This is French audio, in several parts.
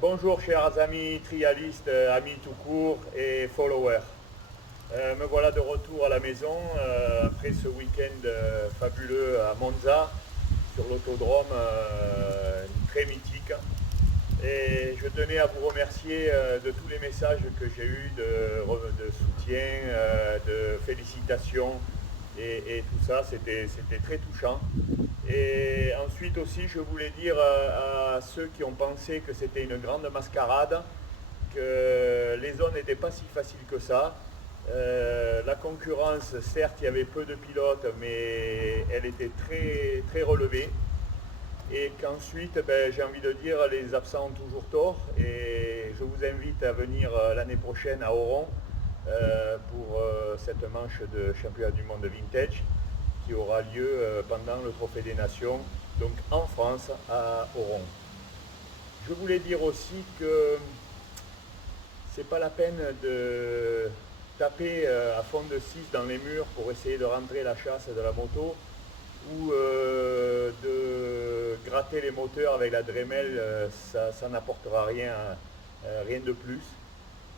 Bonjour chers amis trialistes, amis tout court et followers. Me voilà de retour à la maison après ce week-end fabuleux à Monza sur l'autodrome très mythique. Et je tenais à vous remercier de tous les messages que j'ai eus de soutien, de félicitations et tout ça. C'était très touchant. Et ensuite aussi, je voulais dire à ceux qui ont pensé que c'était une grande mascarade, que les zones n'étaient pas si faciles que ça. La concurrence, certes, il y avait peu de pilotes, mais elle était très, très relevée. Et qu'ensuite, j'ai envie de dire, les absents ont toujours tort. Et je vous invite à venir l'année prochaine à Oron pour cette manche de championnat du monde vintage qui aura lieu pendant le Trophée des Nations, donc en France, à Oron. Je voulais dire aussi que c'est pas la peine de taper à fond de 6 dans les murs pour essayer de rentrer la chasse de la moto ou de gratter les moteurs avec la Dremel, ça n'apportera rien, rien de plus.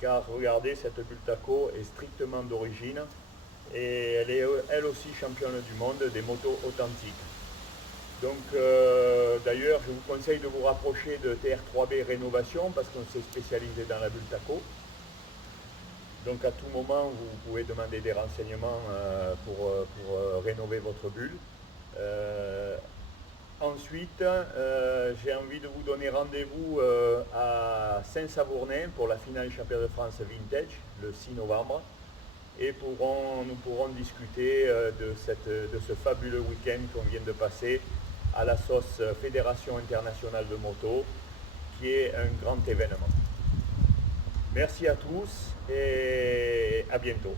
Car regardez, cette Bultaco est strictement d'origine et elle est elle aussi championne du monde des motos authentiques. Donc d'ailleurs, je vous conseille de vous rapprocher de TR3B Rénovation parce qu'on s'est spécialisé dans la Bultaco. Donc à tout moment, vous pouvez demander des renseignements pour rénover votre bulle. Ensuite, j'ai envie de vous donner rendez-vous à Saint-Savournin pour la finale championnat de France Vintage le 6 novembre. Et nous pourrons discuter de ce fabuleux week-end qu'on vient de passer à la sauce Fédération internationale de moto, qui est un grand événement. Merci à tous et à bientôt.